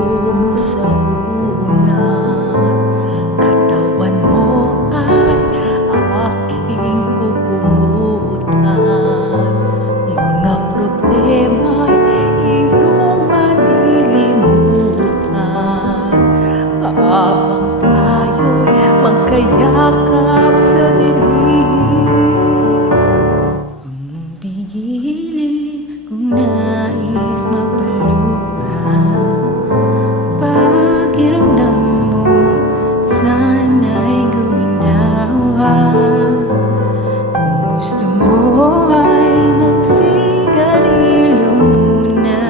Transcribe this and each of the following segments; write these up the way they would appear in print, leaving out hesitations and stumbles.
mo sa unan, katawan mo ay aking kukumutan. Mga problema'y iyong malilimutan, habang tayo'y magkayakap sa dilim. Huwag mong pigilin kung nais mapaluha. Pakiramdam mo sana'y guminawa. Kung gusto mo ay magsigarilyo muna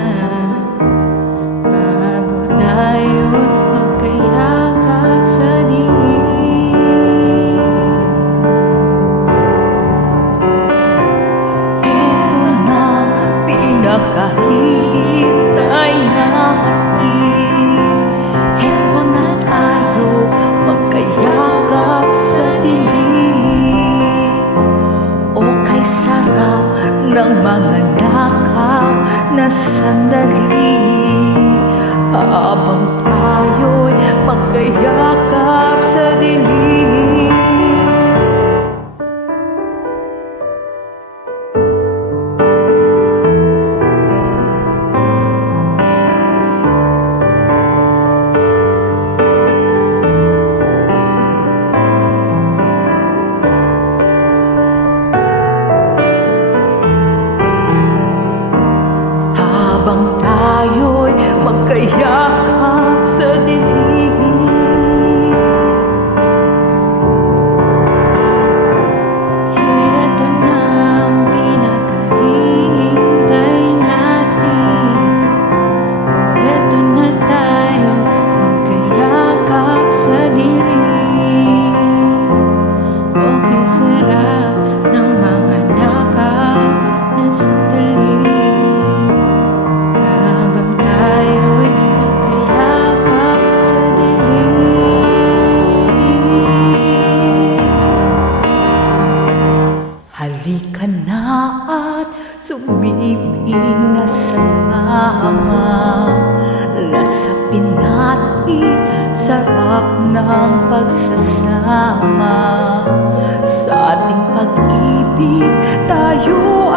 bago tayo magkayakap sa dilim. Ito na pinakahihintay natin. Ito na tayo magkayakap sa dilim. O kay sarap ng mga nakaw na sandali, habang tayo'y magkayakap sa dilim. Habang tayo'y magkayakap sa dilim. Ito na ang pinakahihintay natin. O eto na tayo magkayakap sa dilim. O kay sarap ng mga nakaw na sandali, habang tayo'y magkayakap sa dilim. Halika na at sumiping na sama. Lasapin natin sarap ng pagsasama. Sa ating pag-ibig tayo